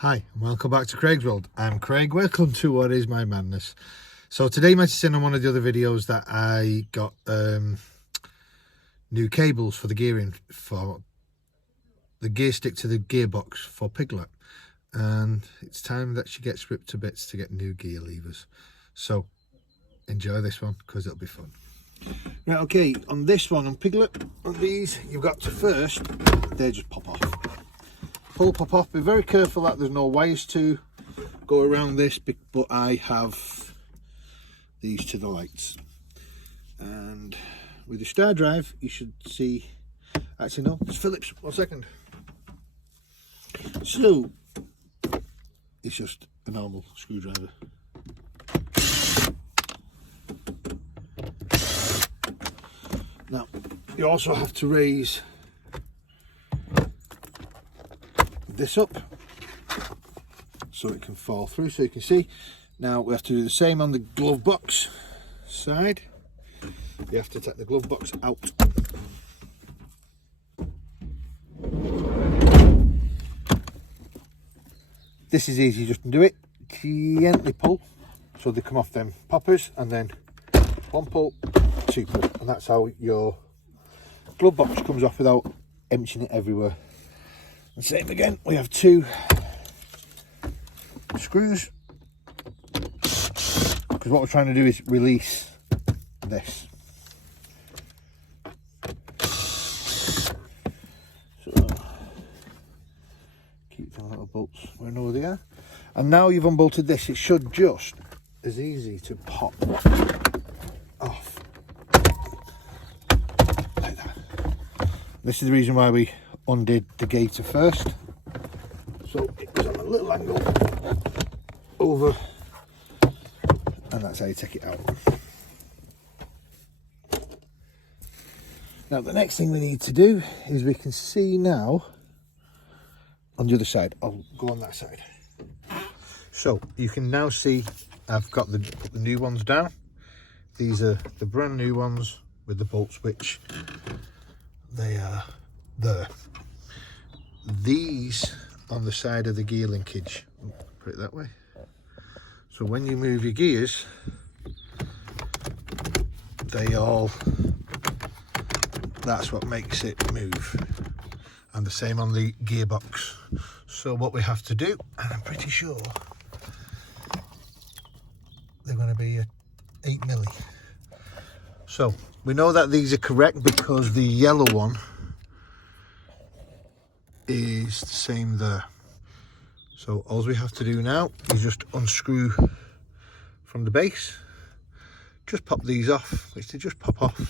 Hi and welcome back to Craig's World. I'm Craig. Welcome to What Is My Madness. So today you might have seen on one of the other videos that I got new cables for the gearing for the gear stick to the gearbox for Piglet, and it's time that she gets ripped to bits to get new gear levers. So enjoy this one because it'll be fun. Right, okay, on this one, on Piglet, on these, you've got to first, they just pop off. Pop off. Be very careful that there's no wires to go around this, but I have these to the lights. And with the star drive, you should see, actually no, it's Phillips, 1 second. So, it's just a normal screwdriver. Now, you also have to raise this up so it can fall through, so you can see. Now we have to do the same on the glove box side. You have to take the glove box out. This is easy, just do it, gently pull so they come off them poppers, and then 1 pull, 2 pull, and that's how your glove box comes off without emptying it everywhere. And same again, we have 2 screws, because what we're trying to do is release this. So keep the little bolts where I know they are. And now you've unbolted this, it should just as easy to pop off like that. This is the reason why we undid the gator first, so it was on a little angle over, and that's how you take it out. Now the next thing we need to do is, we can see now on the other side, I'll go on that side. So you can now see I've got the new ones down. These are the brand new ones with the bolts, which they are there. These on the side of the gear linkage, put it that way, so when you move your gears, they all, that's what makes it move. And the same on the gearbox. So what we have to do, and I'm pretty sure they're going to be 8 milli. So we know that these are correct because the yellow one is the same there. So all we have to do now is just unscrew from the base, just pop these off, which they just pop off.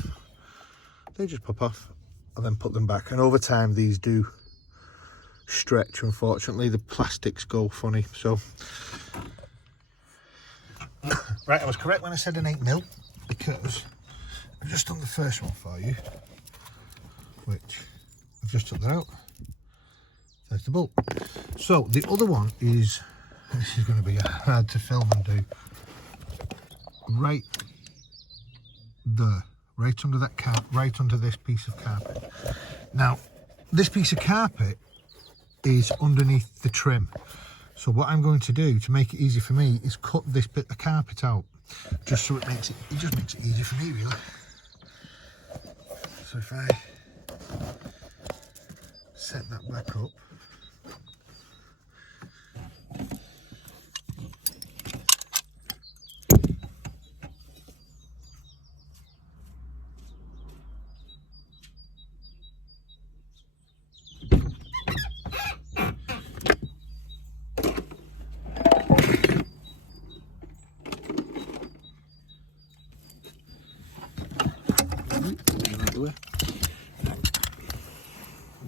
They just pop off, and then put them back. And over time these do stretch, unfortunately. The plastics go funny. So right, I was correct when I said an 8 mil, because I've just done the first one for you, which I've just took that out. There's the bolt. So the other one is, this is going to be hard to film and do, right there, right under that carpet, right under this piece of carpet. Now this piece of carpet is underneath the trim, so what I'm going to do to make it easy for me is cut this bit of carpet out, just so it just makes it easier for me, really. So if I set that back up,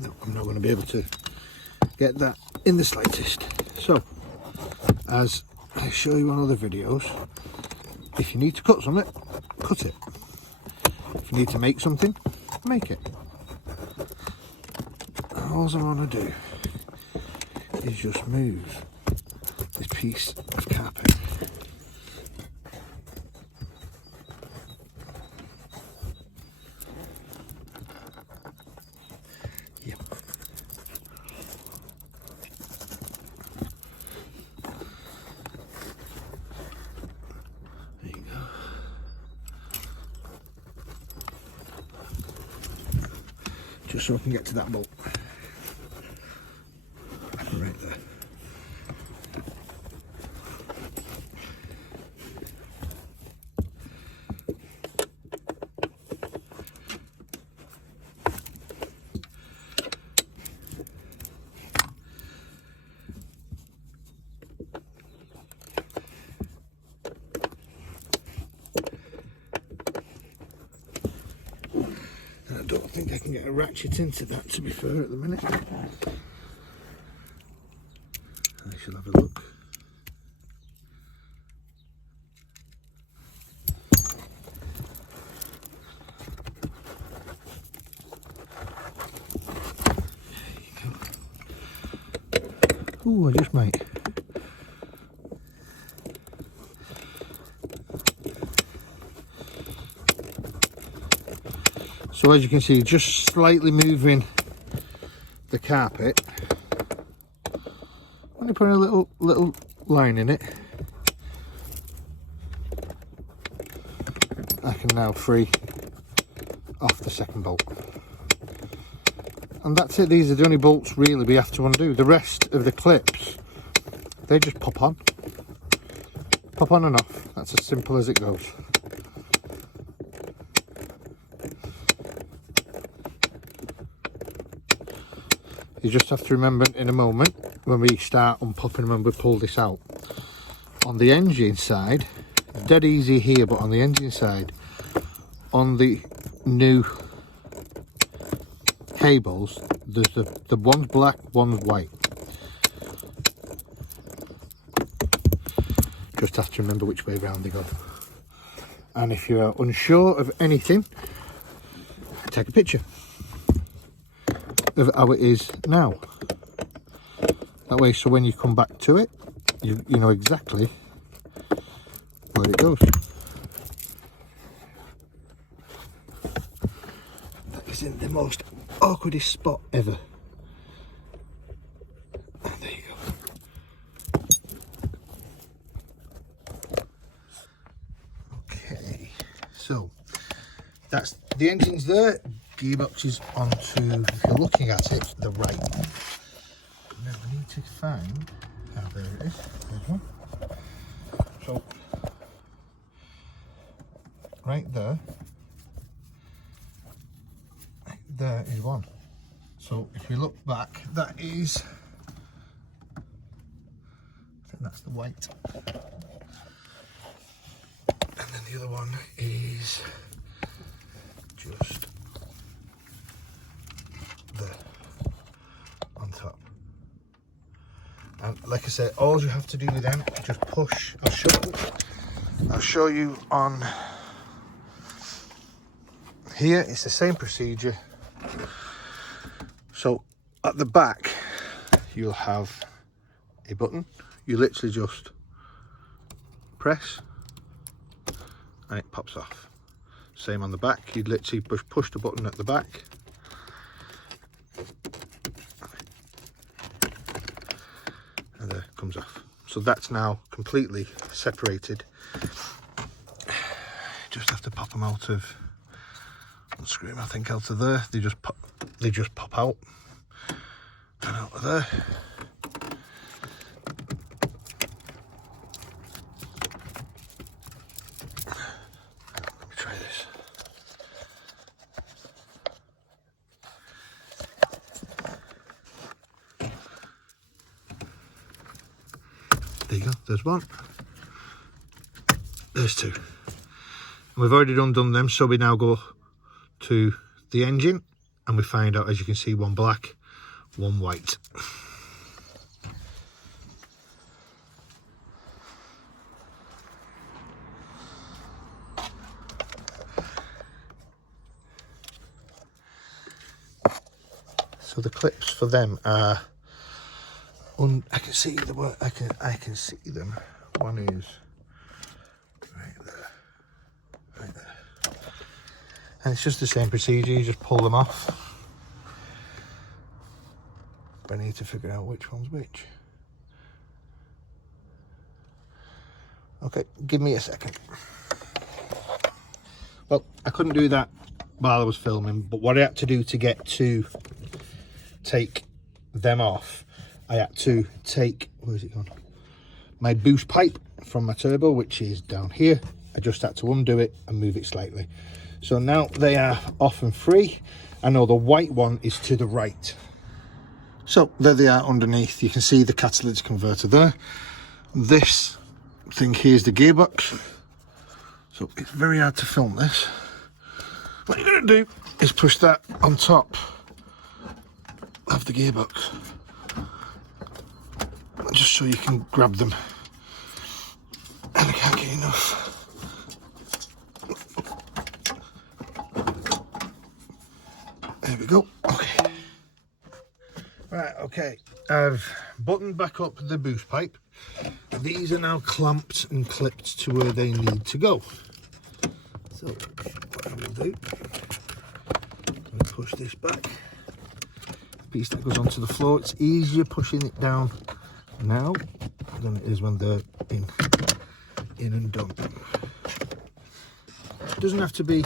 no, I'm not going to be able to get that in the slightest. So, as I show you on other videos, if you need to cut something, cut it. If you need to make something, make it. All I want to do is just move this piece of carpet. just so I can get to that bolt. Right there. I don't think I can get a ratchet into that, to be fair, at the minute. I shall have a look. Ooh, I just might. So as you can see, just slightly moving the carpet. Only putting a little line in it. I can now free off the second bolt. And that's it. These are the only bolts really we have to undo. The rest of the clips, they just pop on. Pop on and off. That's as simple as it goes. You just have to remember in a moment when we start unpopping them and we pull this out. On the engine side, it's dead easy here, but on the engine side, on the new cables, there's the one's black, one's white. Just have to remember which way round they go. And if you are unsure of anything, take a picture of how it is now. That way, so when you come back to it, you know exactly where it goes. That is in the most awkwardest spot ever. And there you go. Okay, so that's the engine's there. Gearbox is onto, if you're looking at it, the right. Now we need to find, there it is, there's one. So, right there is one. So if you look back, that is, I think that's the white. And then the other one is just there on top. And like I said, all you have to do with them, just push. I'll show you on here. It's the same procedure. So at the back you'll have a button. You literally just press and it pops off. Same on the back, you'd literally push the button at the back and there it comes off. So that's now completely separated. Just have to pop them out of, unscrew them I think out of there. They just pop out and out of there. Let me try this. There you go, there's one. There's two. And we've already undone them, so we now go to the engine and we find out, as you can see, one black, one white. So the clips for them are I can see the work. I can see them. One is right there, and it's just the same procedure. You just pull them off. But I need to figure out which one's which. Okay, give me a second. Well, I couldn't do that while I was filming, but what I had to do to get to take them off, I had to take, where's it gone? My boost pipe from my turbo, which is down here. I just had to undo it and move it slightly. So now they are off and free. I know the white one is to the right. So there they are underneath. You can see the catalytic converter there. This thing here is the gearbox. So it's very hard to film this. What you're going to do is push that on top of the gearbox, just so you can grab them. And I can't get enough. There we go. Okay. Right, okay. I've buttoned back up the boost pipe. These are now clamped and clipped to where they need to go. So what I will do, I'm going to push this back. Piece that goes onto the floor. It's easier pushing it down now than it is when they're in and done. It doesn't have to be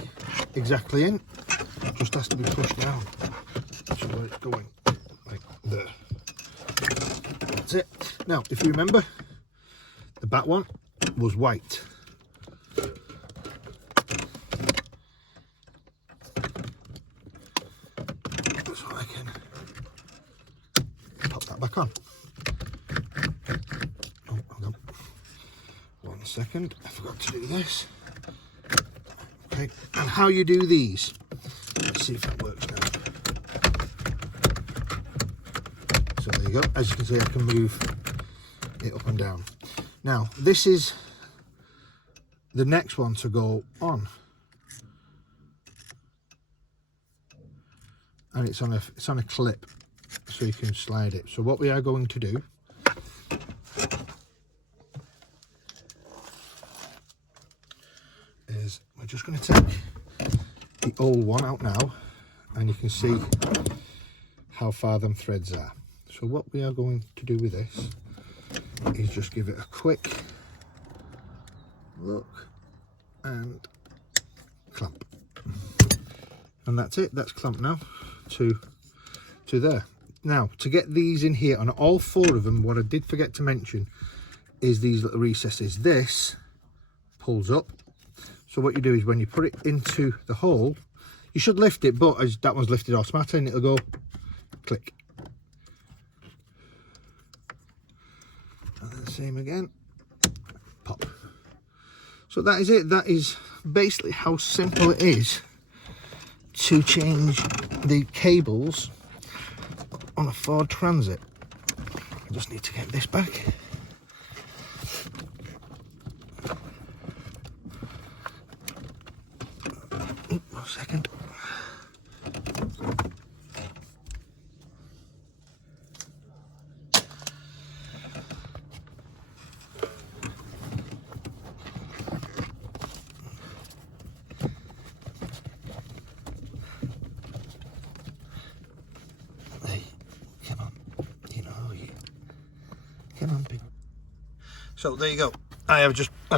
exactly in, it just has to be pushed down, which is where it's going, like there. That's it. Now, if you remember, the back one was white. So I can pop that back on. Oh, hold on. 1 second, I forgot to do this. Okay, and how you do these. Let's see if that works now. So there you go. As you can see, I can move it up and down. Now, this is the next one to go on. And it's on a clip, so you can slide it. So what we are going to do is we're just going to take the old one out now, and you can see how far them threads are. So what we are going to do with this is just give it a quick look and clamp, and that's it. That's clamped now to there. Now, to get these in here on all 4 of them, what I did forget to mention is these little recesses. This pulls up. So what you do is when you put it into the hole, you should lift it, but as that one's lifted automatically, and it'll go click. And then the same again, pop. So that is it. That is basically how simple it is to change the cables on a Ford Transit. I just need to get this back. Oop, 1 second. So there you go. I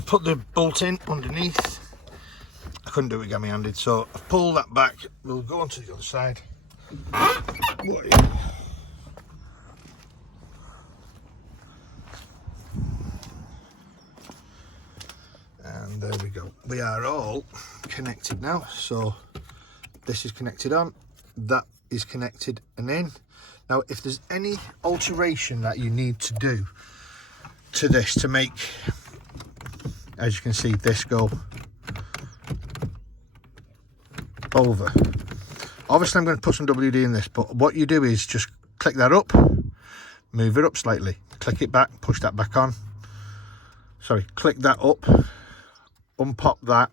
put the bolt in underneath. I couldn't do it gammy handed, so I've pulled that back. We'll go on to the other side. And there we go. We are all connected now. So this is connected on, that is connected and in. Now, if there's any alteration that you need to do to this to make, as you can see, this go over, obviously I'm going to put some WD in this, but what you do is just click that up, move it up slightly, click it back, push that back on, sorry, click that up, unpop that,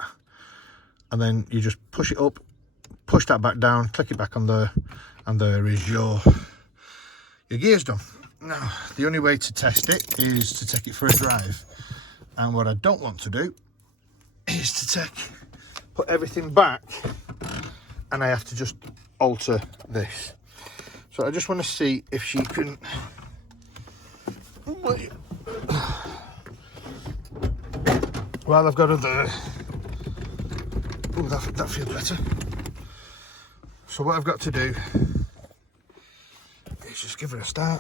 and then you just push it up, push that back down, click it back on there, and there is your gears done. Now, the only way to test it is to take it for a drive, and what I don't want to do is to put everything back, and I have to just alter this. So I just want to see if she can, while I've got her there, oh, that feels better. So what I've got to do is just give her a start.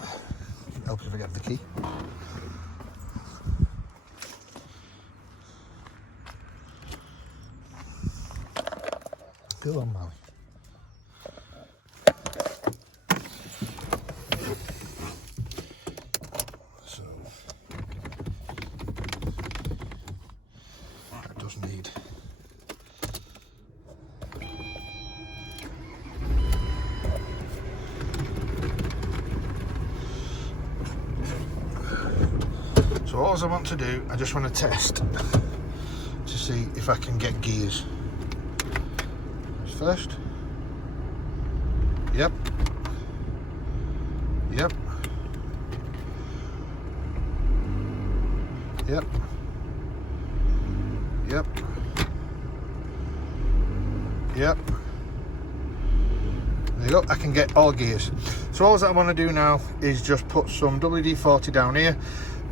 Help if I get the key. Go on, Molly. So it does need. So all I want to do, I just want to test to see if I can get gears. First. Yep. Yep. Yep. Yep. Yep. There you go, I can get all gears. So all I want to do now is just put some WD-40 down here.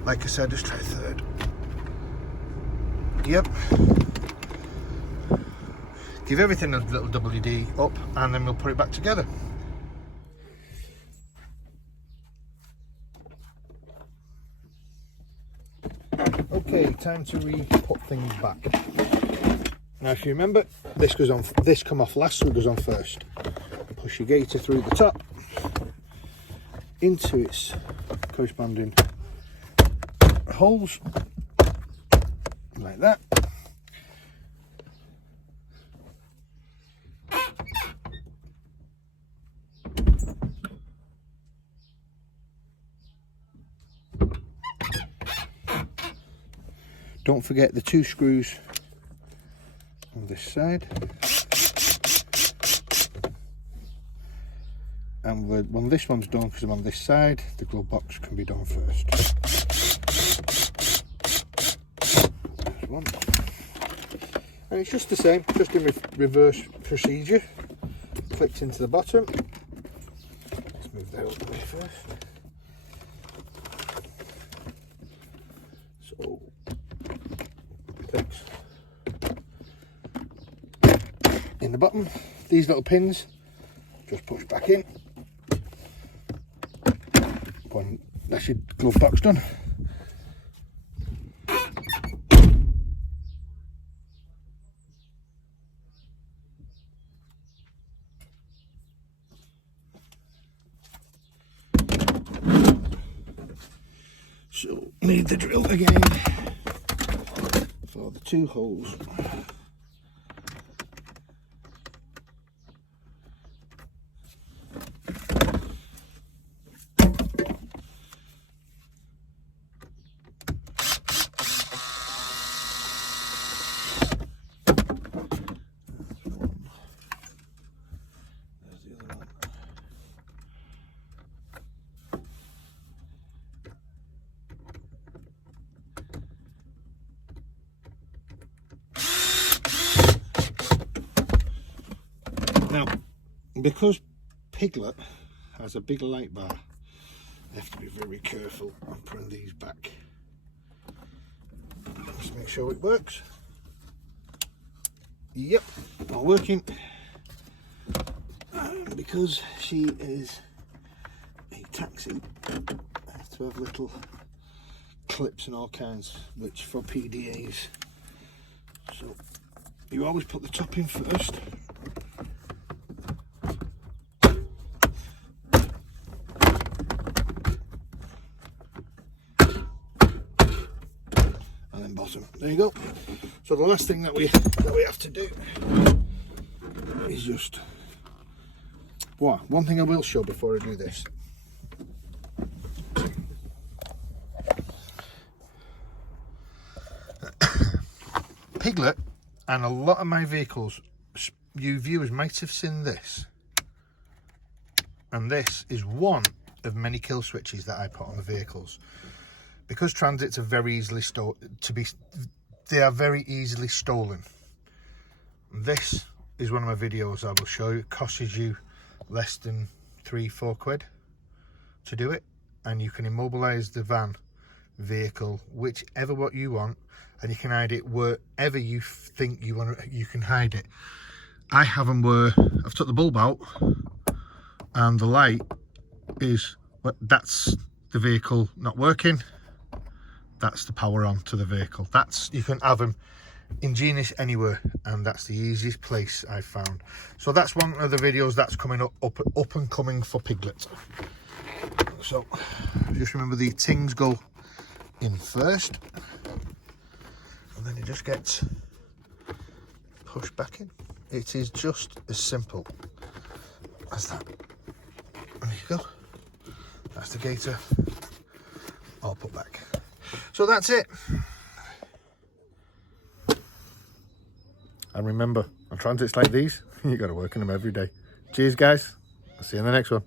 Like I said, just try third. Yep. Give everything a little WD up and then we'll put it back together. Okay, time to re-put things back. Now if you remember, this goes on, this come off last, so it goes on first. Push your gator through the top into its corresponding holes, like that. Don't forget the 2 screws on this side, and when this one's done, because I'm on this side, the glove box can be done first. There's one, and it's just the same, just in reverse procedure. Clipped into the bottom. Let's move that out of the way first. So in the bottom, these little pins just push back in. That's your glove box done. So need the drill again for the 2 holes. Now, because Piglet has a big light bar, I have to be very careful on putting these back. Just make sure it works. Yep, all working. And because she is a taxi, I have to have little clips and all kinds, which for PDAs. So you always put the top in first. Bottom. There you go. So the last thing that we have to do is just one thing I will show before I do this. Piglet and a lot of my vehicles, you viewers might have seen this, and this is one of many kill switches that I put on the vehicles. Because transits are very easily they are very easily stolen. This is one of my videos I will show you. It costs you less than 3-4 quid to do it, and you can immobilize the van, vehicle, whichever what you want, and you can hide it wherever you think you can hide it. I have them where I've took the bulb out and the light is, that's the vehicle not working, that's the power on to the vehicle. That's, you can have them ingenious anywhere, and that's the easiest place I've found. So that's one of the videos that's coming up and coming for Piglet. So just remember the tings go in first, and then it just gets pushed back in. It is just as simple as that. There you go. That's the gator all put back. So that's it. And remember, on transits like these, you got to work on them every day. Cheers, guys. I'll see you in the next one.